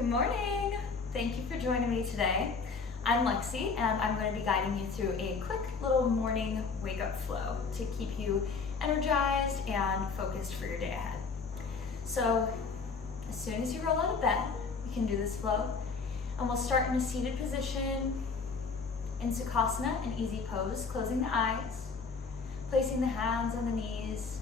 Good morning! Thank you for joining me today. I'm Lexi and I'm going to be guiding you through a quick little morning wake-up flow to keep you energized and focused for your day ahead. So as soon as you roll out of bed, you can do this flow, and we'll start in a seated position in Savasana, an easy pose, closing the eyes, placing the hands on the knees,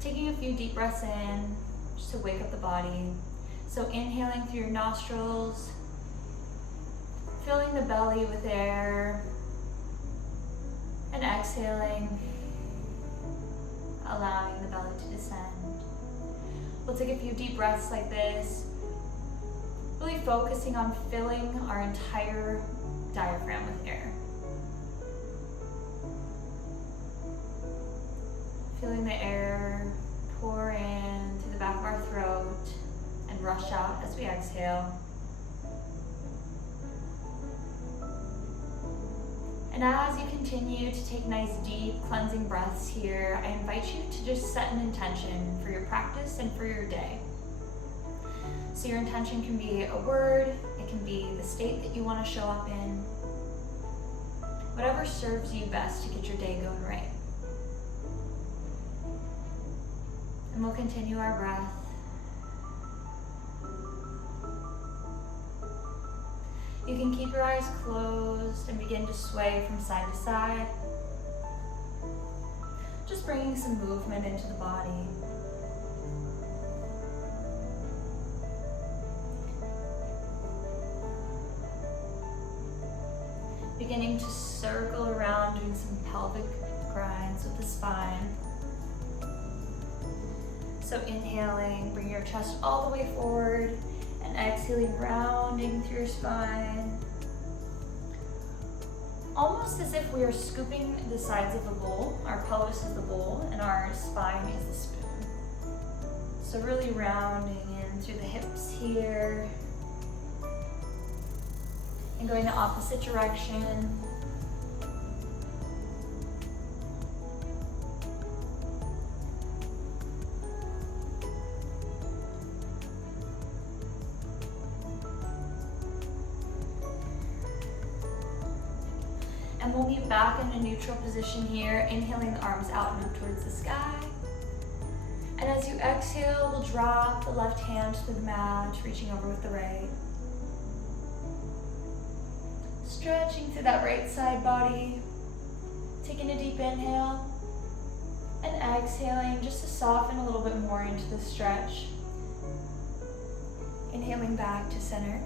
taking a few deep breaths in just to wake up the body. So inhaling through your nostrils, filling the belly with air, and exhaling, allowing the belly to descend. We'll take a few deep breaths like this, really focusing on filling our entire diaphragm with air. Feeling the air pour in through the back of our throat and rush out as we exhale. And as you continue to take nice deep cleansing breaths here, I invite you to just set an intention for your practice and for your day. So your intention can be a word, it can be the state that you want to show up in, whatever serves you best to get your day going right. And we'll continue our breath. You can keep your eyes closed and begin to sway from side to side, just bringing some movement into the body. Beginning to circle around, doing some pelvic grinds with the spine. So inhaling, bring your chest all the way forward, and exhaling, rounding through your spine. Almost as if we are scooping the sides of a bowl. Our pelvis is the bowl and our spine is the spoon. So really rounding in through the hips here. And going the opposite direction. And we'll be back in a neutral position here, inhaling the arms out and up towards the sky. And as you exhale, we'll drop the left hand to the mat, reaching over with the right. Stretching through that right side body, taking a deep inhale, and exhaling just to soften a little bit more into the stretch. Inhaling back to center,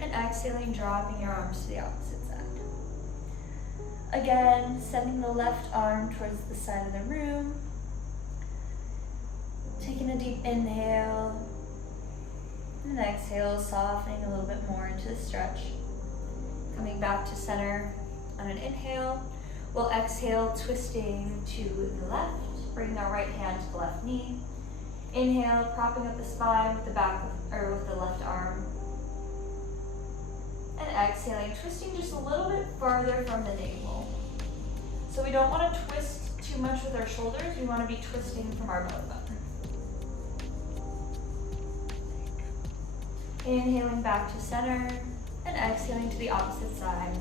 and exhaling, dropping your arms to the opposite side. Again, sending the left arm towards the side of the room. Taking a deep inhale, and exhale, softening a little bit more into the stretch. Coming back to center on an inhale. We'll exhale, twisting to the left, bringing our right hand to the left knee. Inhale, propping up the spine with the with the left arm. And exhaling, twisting just a little bit farther from the navel. So we don't want to twist too much with our shoulders, we want to be twisting from our belly button. Inhaling back to center, and exhaling to the opposite side.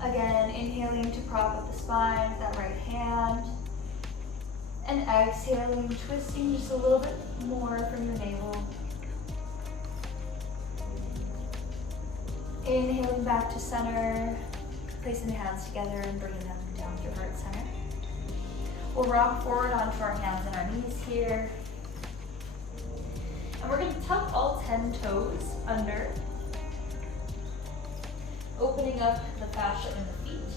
Again, inhaling to prop up the spine with that right hand, and exhaling, twisting just a little bit more from your navel. Inhaling back to center, placing the hands together and bringing them down through heart center. We'll rock forward onto our hands and our knees here. And we're going to tuck all 10 toes under, opening up the fascia in the feet.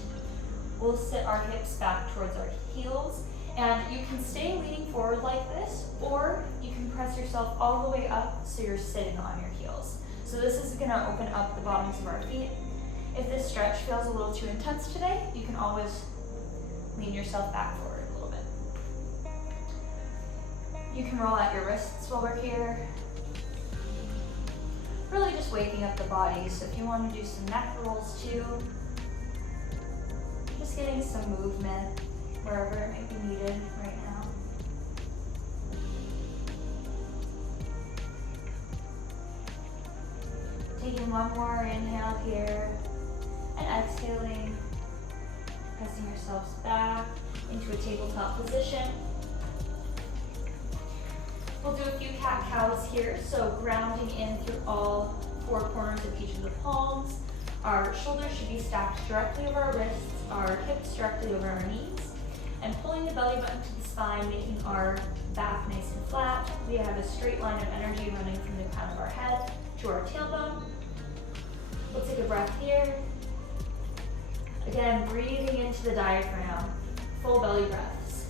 We'll sit our hips back towards our heels, and you can stay leaning forward like this, or you can press yourself all the way up so you're sitting on your heels. So this is going to open up the bottoms of our feet. If this stretch feels a little too intense today, you can always lean yourself back forward a little bit. You can roll out your wrists while we're here. Really just waking up the body. So if you want to do some neck rolls too, just getting some movement wherever it might be needed right now. taking one more inhale here and exhaling, pressing yourselves back into a tabletop position. We'll do a few cat-cows here, so grounding in through all four corners of each of the palms. Our shoulders should be stacked directly over our wrists, our hips directly over our knees, and pulling the belly button to the spine, making our back nice and flat. We have a straight line of energy running from the crown of our head to our tailbone. We'll take a breath here. Again, breathing into the diaphragm, full belly breaths.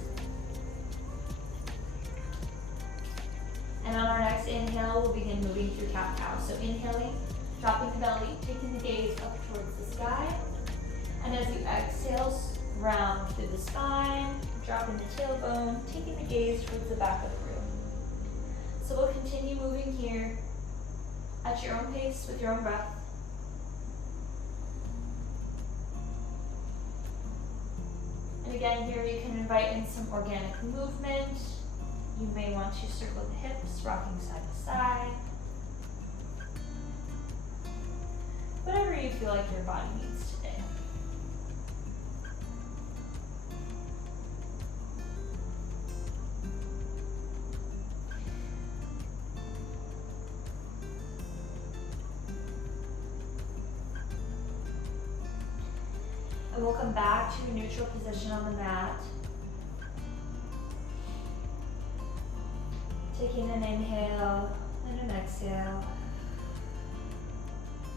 And on our next inhale, we'll begin moving through cat-cow. So inhaling, dropping the belly, taking the gaze up towards the sky. And as you exhale, round through the spine, dropping the tailbone, taking the gaze towards the back of the room. So we'll continue moving here at your own pace with your own breath. And again, here you can invite in some organic movement. You may want to circle the hips, rocking side to side. Whatever you feel like your body needs today. And we'll come back to a neutral position on the mat. Taking an inhale and an exhale.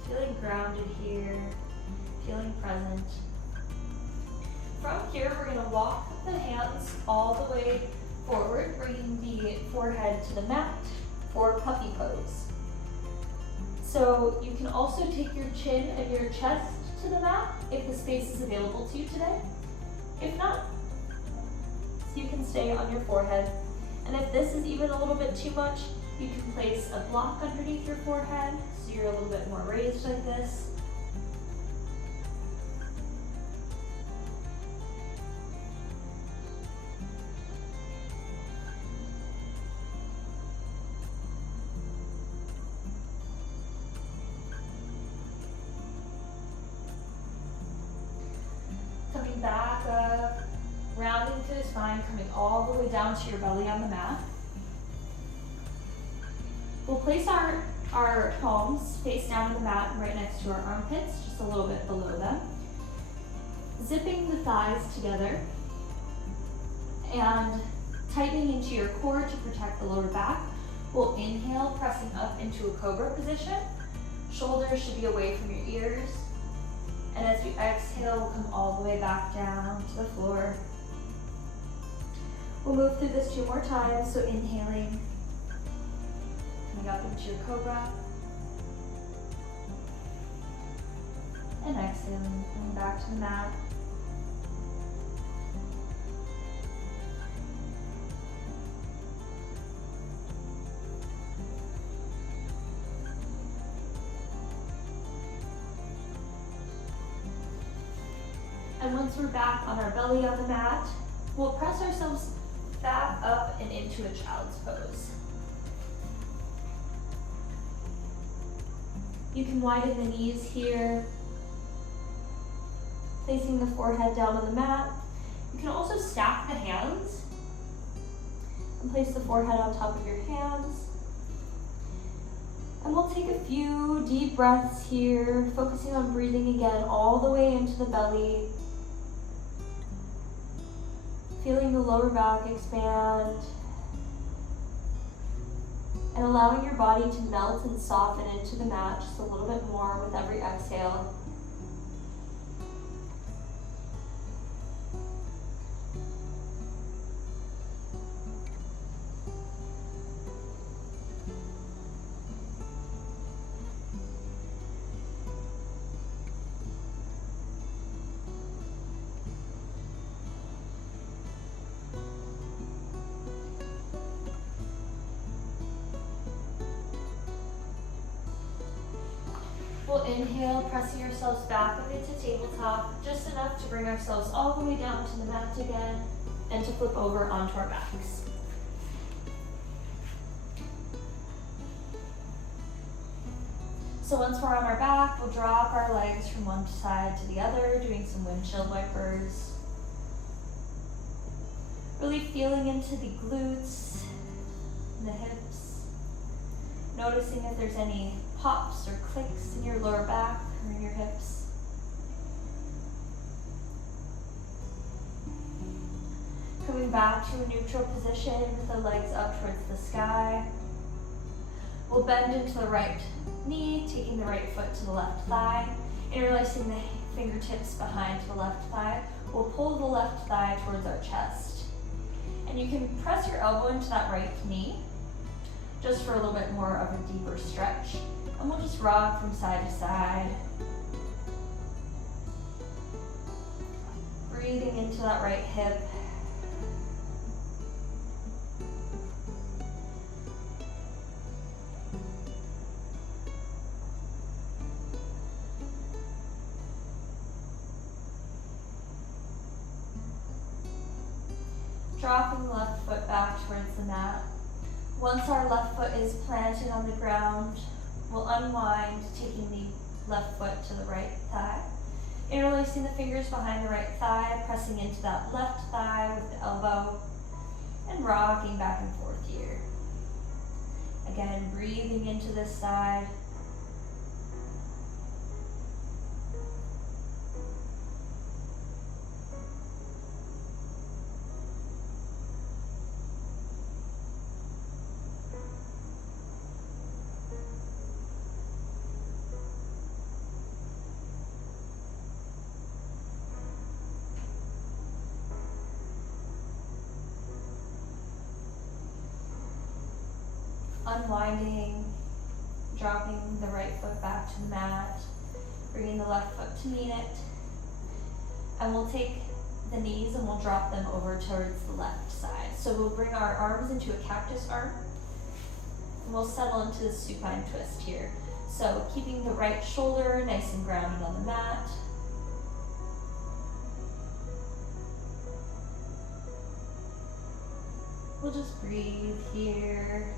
Feeling grounded here, feeling present. From here, we're going to walk the hands all the way forward, bringing the forehead to the mat for puppy pose. So you can also take your chin and your chest to the mat if the space is available to you today. If not, you can stay on your forehead. And if this is even a little bit too much, you can place a block underneath your forehead so you're a little bit more raised like this. Coming back up, rounding through the spine, coming all the way down to your belly on the mat. We'll place our palms face down on the mat right next to our armpits, just a little bit below them. Zipping the thighs together and tightening into your core to protect the lower back. We'll inhale, pressing up into a cobra position. Shoulders should be away from your ears. And as we exhale, we'll come all the way back down to the floor. We'll move through this 2 more times, so inhaling, coming up into your cobra, and exhaling, coming back to the mat. And once we're back on our belly on the mat, we'll press ourselves back up and into a child's pose. You can widen the knees here, placing the forehead down on the mat. You can also stack the hands and place the forehead on top of your hands. And we'll take a few deep breaths here, focusing on breathing again all the way into the belly. Feeling the lower back expand and allowing your body to melt and soften into the mat just a little bit more with every exhale. We'll inhale, pressing ourselves back up into tabletop, just enough to bring ourselves all the way down to the mat again, and to flip over onto our backs. So So once we're on our back, we'll drop our legs from one side to the other, doing some windshield wipers. Really feeling into the glutes and the hips. Noticing if there's any pops or clicks in your lower back or in your hips. Coming back to a neutral position with the legs up towards the sky. We'll bend into the right knee, taking the right foot to the left thigh, interlacing the fingertips behind the left thigh. We'll pull the left thigh towards our chest. And you can press your elbow into that right knee, just for a little bit more of a deeper stretch. And we'll just rock from side to side. Breathing into that right hip. Dropping the left foot back towards the mat. Once our left foot is planted on the ground, we'll unwind, taking the left foot to the right thigh. Interlacing the fingers behind the right thigh, pressing into that left thigh with the elbow, and rocking back and forth here. Again, breathing into this side. Unwinding, dropping the right foot back to the mat, bringing the left foot to meet it, and we'll take the knees and we'll drop them over towards the left side. So we'll bring our arms into a cactus arm, and we'll settle into the supine twist here. So keeping the right shoulder nice and grounded on the mat. We'll just breathe here.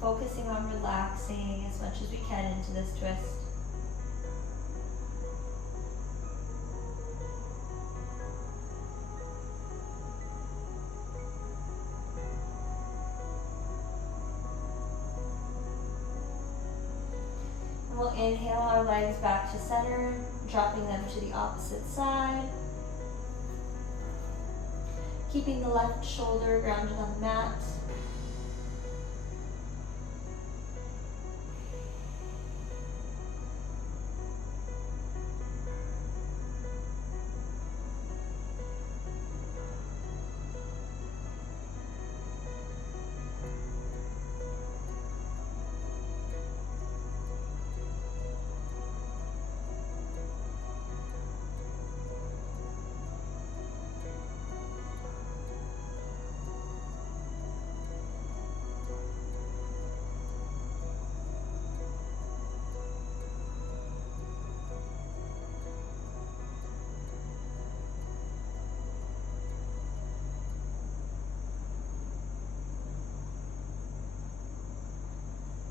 Focusing on relaxing as much as we can into this twist. And we'll inhale our legs back to center, dropping them to the opposite side. Keeping the left shoulder grounded on the mat.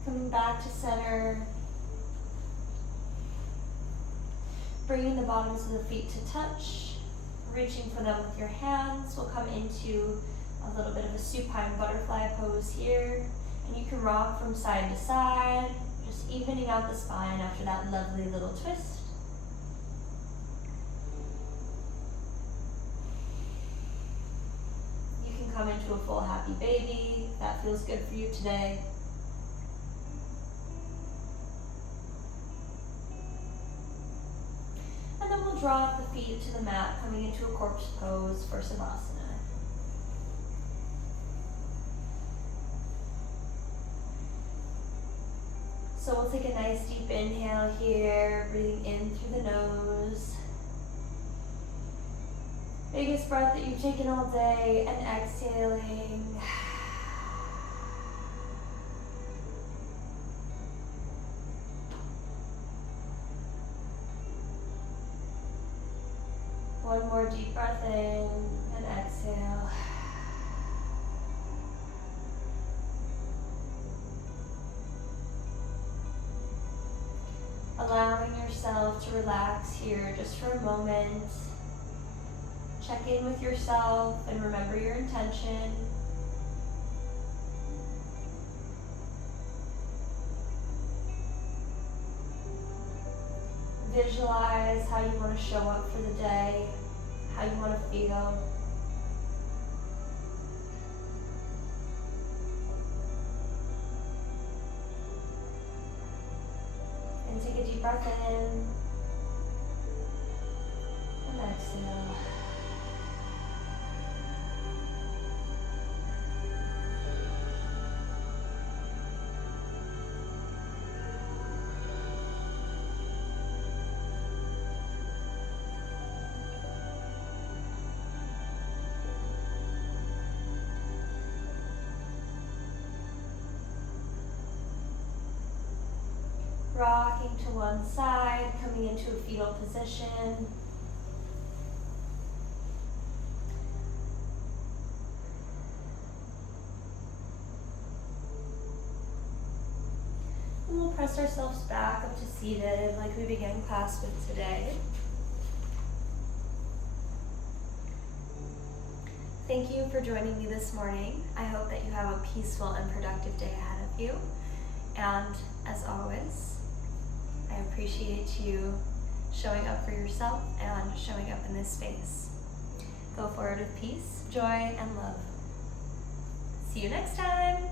Coming back to center, bringing the bottoms of the feet to touch, reaching for them with your hands. We'll come into a little bit of a supine butterfly pose here, and you can rock from side to side, just evening out the spine after that lovely little twist. You can come into a full happy baby if that feels good for you today. And then we'll drop the feet to the mat, coming into a corpse pose for Savasana. So we'll take a nice deep inhale here, breathing in through the nose. Biggest breath that you've taken all day, and exhaling. One more deep breath in and exhale. Allowing yourself to relax here just for a moment. Check in with yourself and remember your intention. Visualize how you want to show up for the day, how you want to feel. And take a deep breath in and exhale. Rocking to one side, coming into a fetal position. And we'll press ourselves back up to seated like we began class with today. Thank you for joining me this morning. I hope that you have a peaceful and productive day ahead of you. And as always, I appreciate you showing up for yourself and showing up in this space. Go forward with peace, joy, and love. See you next time.